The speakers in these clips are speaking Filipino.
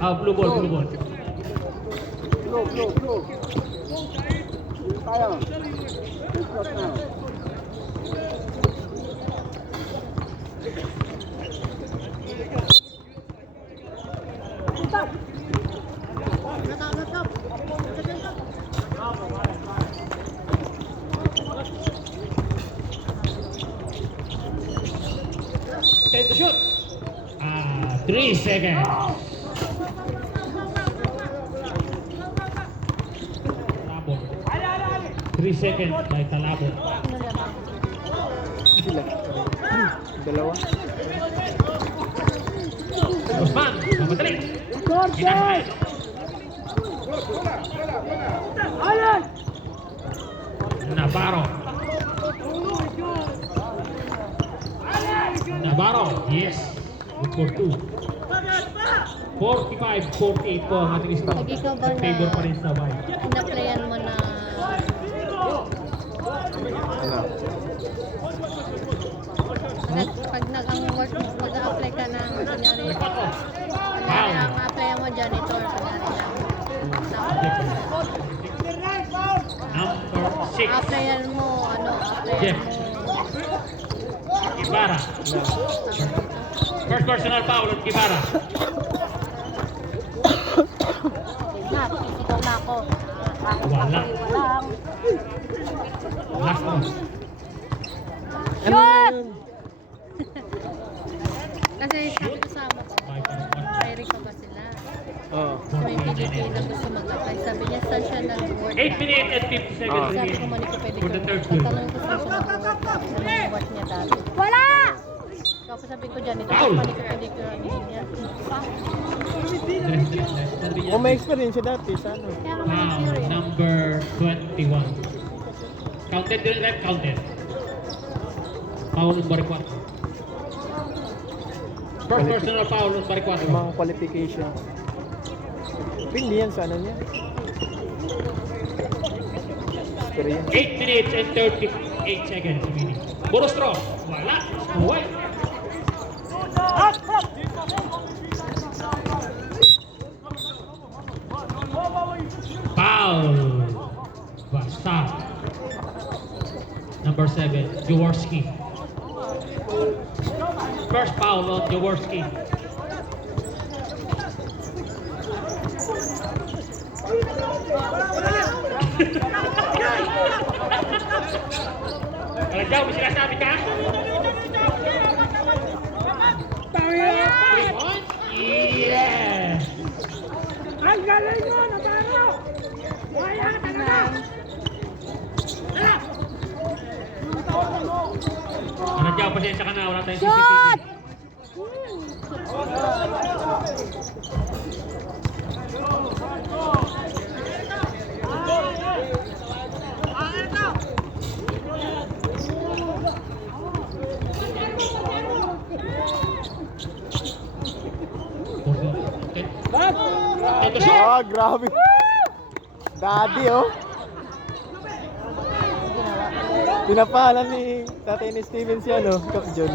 Blue ball, blue ball. Blue. Tayo. Close na. Time to shoot. 3 seconds. Talabot. 3 seconds by Talabot. Sila. Dalawa. Guzman, mamadali. Inahay. Navarro, yes. Good for 2. 45-48 po ang ating score. Ikaw ba na Favor pa rin sa Bay. inaplayan mo na Ano? pag nag-work mo, mag-a-apply ka ng kunyari, Foul. ma-apply mo janitor, kunyari lang. Number 6. Applyan mo, Jeff. applyan mo. Ibarra. First personal foul on Ibarra. Na, ikaw na ako. Wala. Walang. Last one. Shoot! Kasi sabi ko sa amo ko, hiring pa ba sila? Oo. So may Pilipino gusto mag-apply. Sabi niya, saan siya nag-work? 8 minutes and 50 seconds Sabi ko, remaining Maniko, pwede for ko. the third period. Tanong ko saan siya nag-work. Anong work niya dati? Wala! Tapos sabi ko dyan, ito Foul. Maniko, pwede ko niya. Kung may experience siya dati, sa ano? Kaya ka Foul manicure eh. number 21. Counted din rep, counted. Foul number 4. First personal foul number 4. May mga qualification. Pindi yan sa ano niya. Experience. 8 minutes and 38 seconds remaining. Borostro. Wala. White. Foul. Basta. Number 7, Jaworski. First foul on Jaworski. Kalagyaw, may sinasabi ka? 3 points? Yeah! Ang galing mo, Navarro! Wala ka na! Kalagyaw, pasensya ka na. Wala tayong CCTV. Ito siya. Ah, grabe. Daddy, oh. Pinapahalan ni tatay ni Steven si ano, Kap John.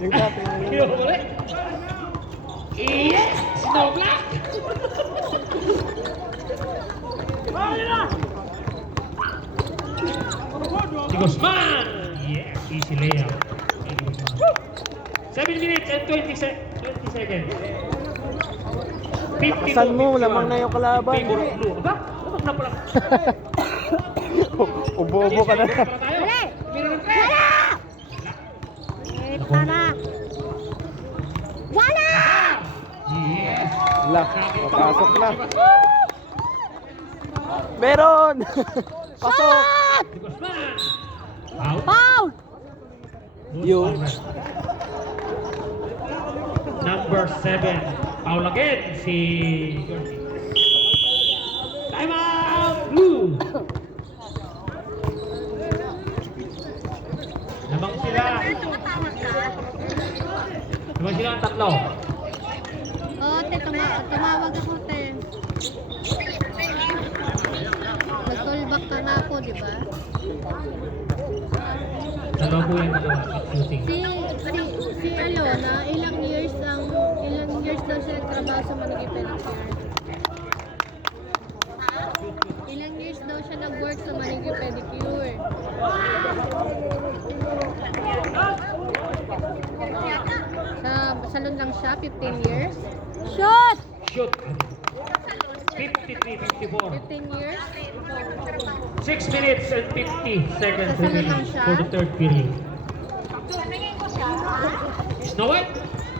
Yung tatay ni... Kaya mo ulit. Yes! Snow Black! Si Guzman! Yes, easy layup. 7 minutes and 20 seconds. 50 Saan mo? Lamang na yung kalaban. Favor of blue. Aba? Aba na pala. Ubo-ubo ka na. Dali! Wala! Wala! Wala! Yes! Wala, papasok na. Meron! Pasok! Si Guzman! Out. Foul! Yung- Number 7. Foul again si Jordi. Time out! Blue! Lamang sila. Lamang sila ang tatlo. Oo, te, tumawag ako, te. Nag-callback ka na ako, di ba? Dalawa po yung dalawa. Shooting. Si Alona, ilang years ang Ilang years daw siya nagtrabaho sa Manigi Pedicure? Ilang years daw siya nag-work sa Manigi Pedicure? Sa salon lang siya, 15 years? Shoot! Shoot. 53-54. 15 years? 6 minutes and 50 seconds Kasama lang remaining siya? for the third period. Snow White.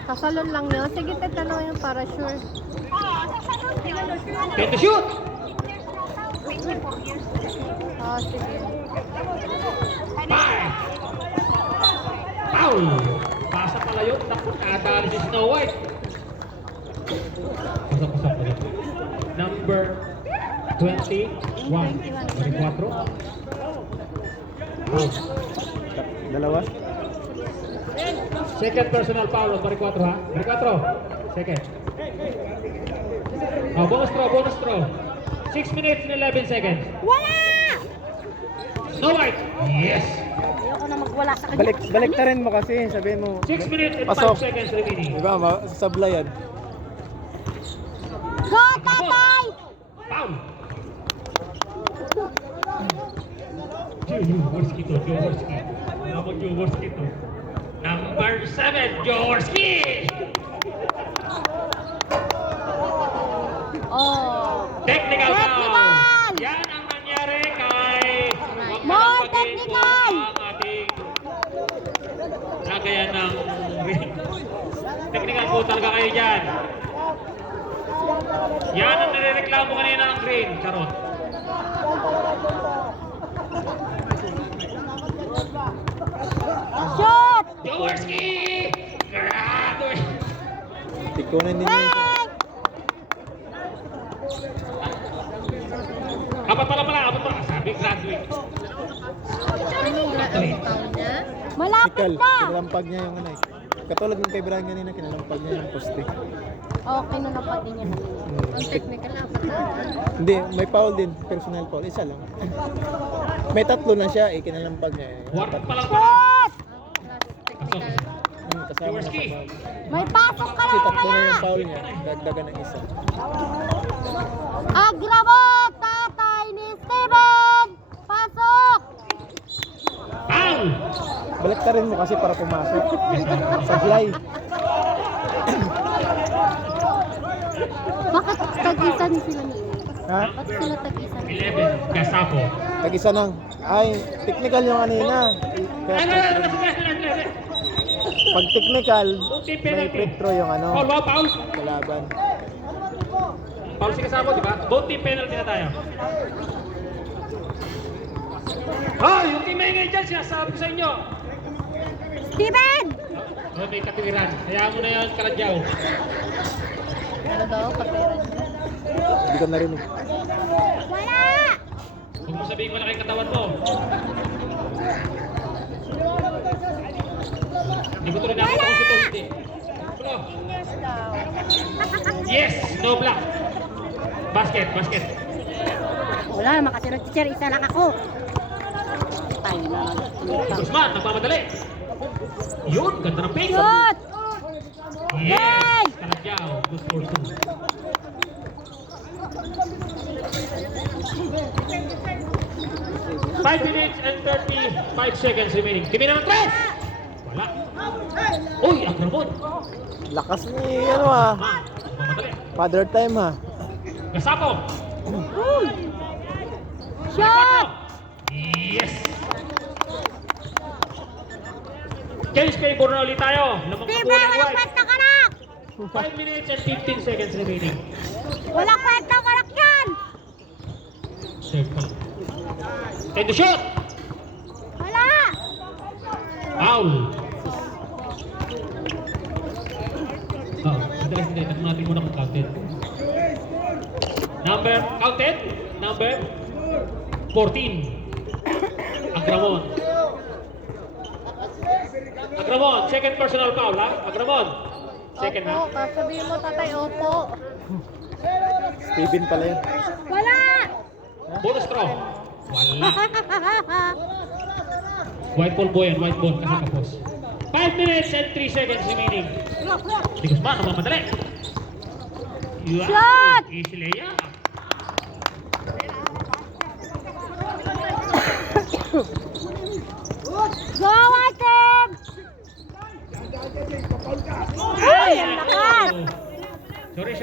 Sa salon lang yun? Sige, tatanungin yung para sure. Get the shoot. Oh, sige. Bang! Foul! Pasa pala yun. Takot nakatali si Snow White. Pasok. Number 21. 24. Foul. Dalawa. Second personal foul. 24 ha? 24. Second. Oh, bonus throw. 6 minutes and 11 seconds. Wala! Snow White. Yes. Ayoko na magwala sa kanya. Balik na rin mo kasi, sabihin mo. 6 minutes and 5 Pasok. seconds remaining. Diba, sasabla yan. Go, tatay! Foul. Jaworski to, Jaworski. Namang Jaworski to. Number 7, Jaworski! Oh. Technical Technical! foul! Yan ang nangyari kay... More Magpapagin technical! po ang ating lagayan ng ring. Technical po talaga kayo dyan. Yan ang nirereklamo kanina ng green. Charot. Shoot! Jaworski! Grabe! Tikunin din yun. Apat pala. Sabi, graduate. Anong foul niya? Malapit Tikal, na! kinalampag niya yung ano eh. Katulad ng kay Brian kanina, kinalampag niya yung poste. Okay na napati niya. Ang technical na na. Hindi, may foul din, personal foul, isa lang. May tatlo na siya eh, kinalampag niya eh. Warp pa lang. Shoot! Technical. Kasama na sa Jaworski. foul. May pasok ka Kasi na tatlo na mamaya! yung foul niya, dagdagan ng isa. Agrabo! Tatay ni Steven! Pasok! Foul! Balik ka rin mo kasi para pumasok. Sablay. Bakit tag-isa sila niyo? Ha? Bakit sila tag-isa? 11, Gasapo. Tag-isa nang. Ay, technical yung kanina. Pag technical, may free throw yung ano, Foul. kalaban. Foul si Gasapo, di ba? Both team penalty na tayo. Yung team ngayon dyan, sinasabi ko sa inyo. Steven! May katiwiran. Hayaan mo na yan, Kaladyaw. Ano daw? Kapiran niya? Hindi ko narinig. Wala! Huwag mo sabihin malaki ang katawan mo. Hindi ko tuloy nakita kung si Tolite. Tulo. Yes! No block. Basket. Wala naman kasi nag-teacher, isa lang ako. Tayo na. Guzman, nagmamadali. Yun, ganda ng pace. Shoot! Yes! Kaladyaw. Good for two. Five minutes and 35 seconds remaining. Kimi naman tres! Wala. Uy, Agramon. Lakas ni, ano ah, Nagmamadali. father time ha. Gasapo. Shot! Yes! Change favor na ulit tayo. Lamang Steven, kabulang walang white. kwenta ka na! 5 minutes and 15 seconds remaining. Walang kwenta ka na yan! Save pa. And the shot! Wala! Foul! Hindi. Takong natin muna kung counted. Counted? Number 14. Agramon. Second personal foul, ha? Agramon. Second, ha? Opo, sabihin mo tatay, opo. Steven pala yun. Wala! Bonus throw. Wala. White ball po yan, white ball. Kasi kapos. 5 minutes and 3 seconds remaining. Si Guzman, namamadali. Shot! Easy layup. Go, Atem! Ay, ang lakas! Sorry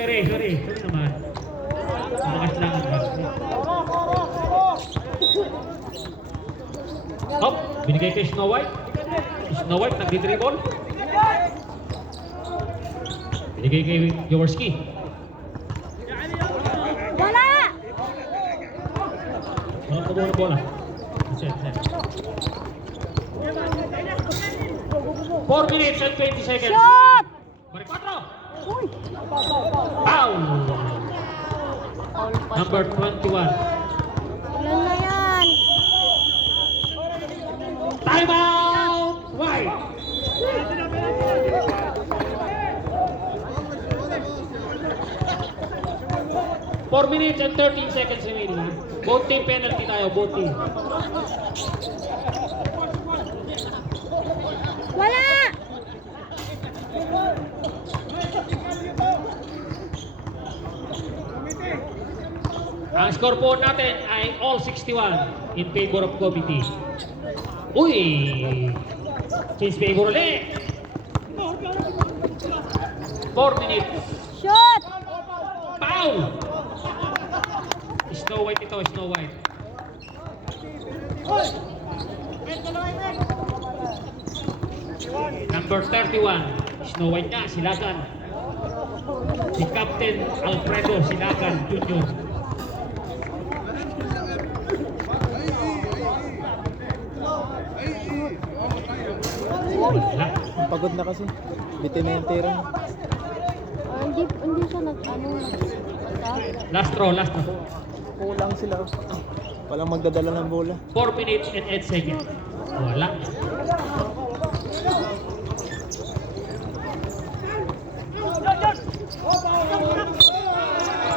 naman. Malakas lang ang ball. Hop, binigay kay Snow White. Snow White nagdi-dribble. Binigay kay Jaworski. Wala! Walang tabuhan ng bola. Set. 4 minutes and 20 seconds. Shot! Balik 4. Uy! Foul. Number 21. Ilan na yan? Timeout. White. Four minutes and 13 seconds remaining. Both team penalty tayo, both team. Wala! Ang score po natin ay all 61 in favor of committee. Uy! Change favor ulit. 4 minutes. Shot! Foul! Snow White ito, Snow White. Number 31, Snow White nga, Silagan. Si Captain Alfredo Silagan Jr. Wala. Pagod na kasi. Bitin na yung tira. Hindi siya Last throw, last throw. Kulang sila. Walang magdadala ng bola. 4 minutes and 8 seconds. Wala.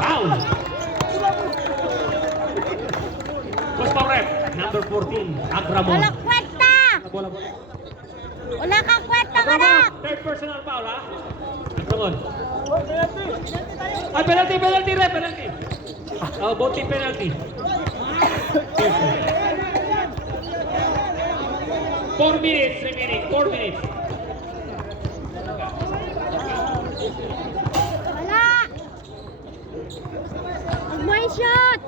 Foul! What's pa rep? Number 14, Agramon. Wala kwenta! Bola. Wala kang kwenta, Agramon, anak! third personal foul, ha? Agramon. Ay, penalty, rep, penalty. Oh, both team penalty. 4 minutes remaining, 4 minutes. Wala! Magmay shot!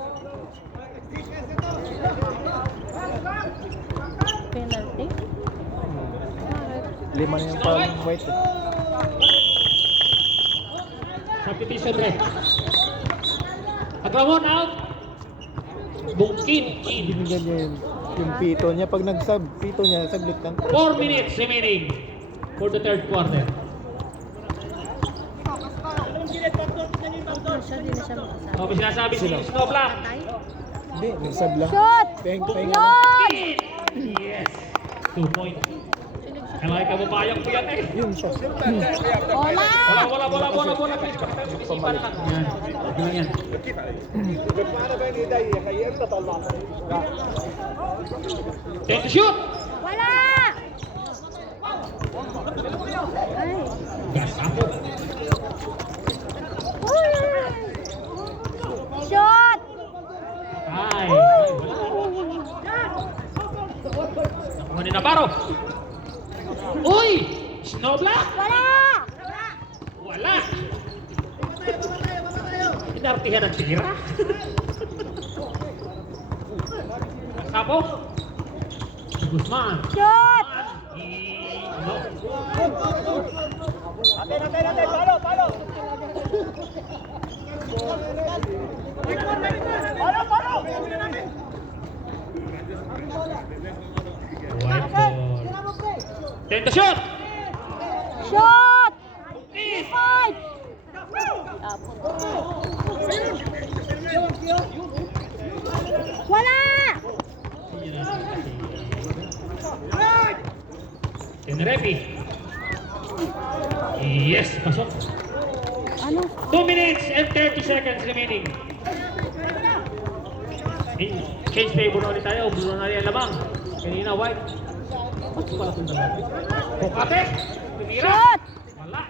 Penalty? 5 na yung parang white. Substitution rep. Agramon out. Bungkin in. Binigyan niya yung pito niya. Pag nag-sub, pito niya, saglit lang. 4 minutes remaining for the third quarter. Siya din na siya makasama. May sinasabi si Snowbla. Hindi, nag-sub lang. Shot! Pahinga lang. Yun! Yes. 2 points. Kailangan ka mabayang po yan eh. Yun siya. Wala! Bola. Please, isipan lang. Yan. Yan yan. Take the shoot. Wala! Ay! Gas ako. Uy! Shot! Ay. Nakuha ni Navarro. Uy! Snowblock! Wala! Wala! Inartihan ang tira. Kapo. Si Guzman. Shot! No. Palo! White ball. Take the shot! Shot! Please! Fight! Wala! Tenerepi. Yes, pasok. Ano? 2 minutes and 30 seconds remaining. Change favor na ulit tayo. Blue na rin ang lamang. Kanina white. Ba't pala itong dalawa? Bukate! Tumira! Shoot! Wala!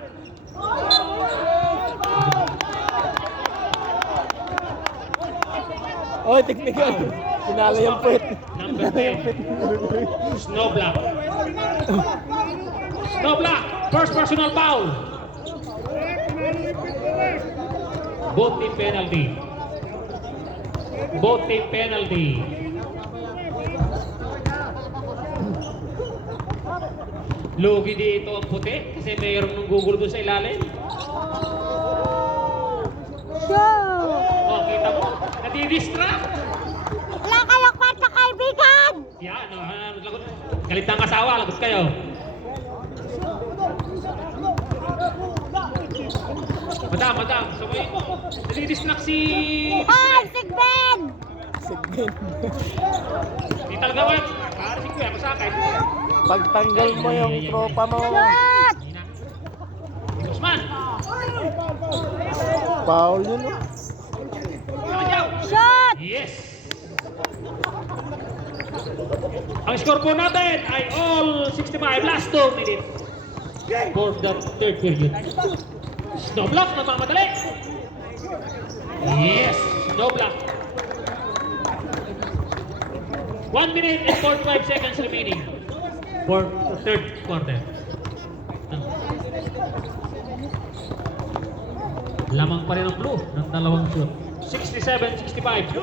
Oh, technical. Pinala yung puwet. Number 10. Snow block. Snow block. First personal foul. Both team penalty. Both team penalty. Lugi dito ang puti kasi mayroong nung Google doon sa ilalim. Shoot! Oh, kita mo? Nadidistract. Wala kayong kwenta, kaibigan! Yan, lagot. Galit ng asawa, lagot kayo. Madam, sabay mo. Nadidistract si... Hoy, Sigben! Segment. Di talaga ba? Para si Kuya, masakay. Pagtanggal mo yung tropa mo. Shoot! Usman! Foul yun, oh. Kalajaw! Shoot! Yes! Ang score po natin ay all 65, last 2 minutes for the third period. Snow block na mamadali. Yes! Snow block. 1 minute and 45 seconds remaining for the third quarter. Lamang pa rin ang blue ng dalawang shoot. 67-65. 10 to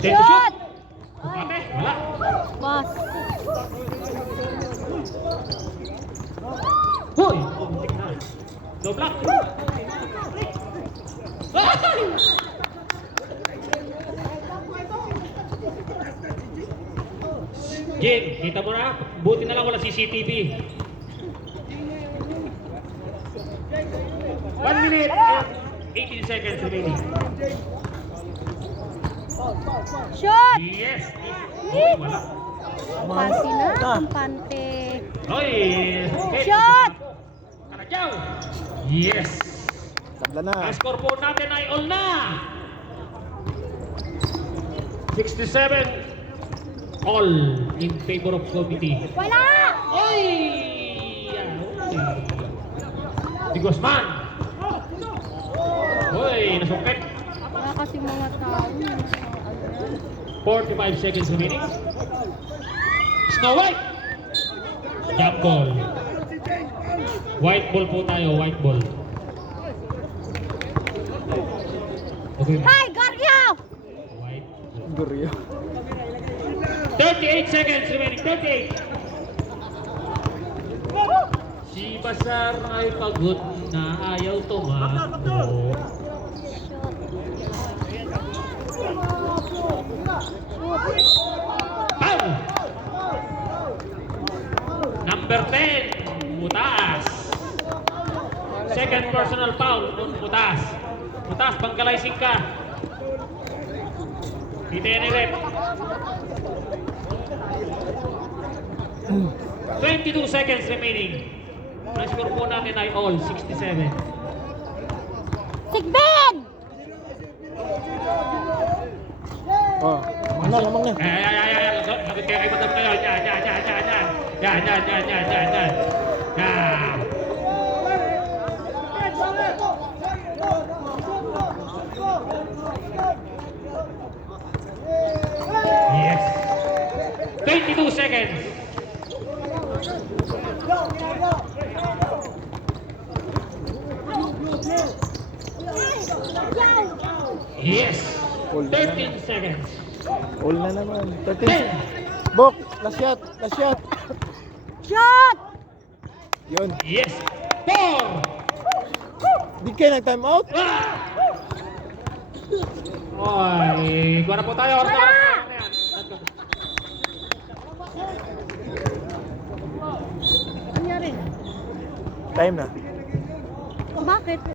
shoot. Shoot! Bukate, wala. Boss. Hoy! Muntik na. No block. Ay! Jin, kita mo na. Buti na lang wala CCTV. 1 minute and 18 seconds remaining. Shoot! Yes! Oh, wala. Pante na, pante. Hoy! Shot! Kalajaw! Yes! Tabla na. Ang score po natin ay all na! 67 all in favor of committee. Wala! Oy! Si Guzman! Hoy! Nasungkit! Wala kasi mga tao. 45 seconds remaining. Snow White! Jump ball. White ball po tayo, white ball. Okay. Hi, Garyo! White. Guryo. 38 seconds remaining. 38. Si Basar ay pagod na ayaw tumakbo. Foul! Number 10, Mutas. Second personal foul, Mutas. Mutas, pangkalaysing ka. Kita ni Rep. 22 seconds remaining. Ang score po natin ay all 67. Sigben! Oh, lamang na. Sabi kayo kay Madam kayo. Yan. Yes. 22 seconds. Yes. 13 seconds. All na naman. 13. 10. Bok, last shot, last shot. Shot! Yun. Yes. 4. Di kayo nag-time out? Oy, kuha na po tayo. Oras na. Ano yan rin? Time na. Bakit?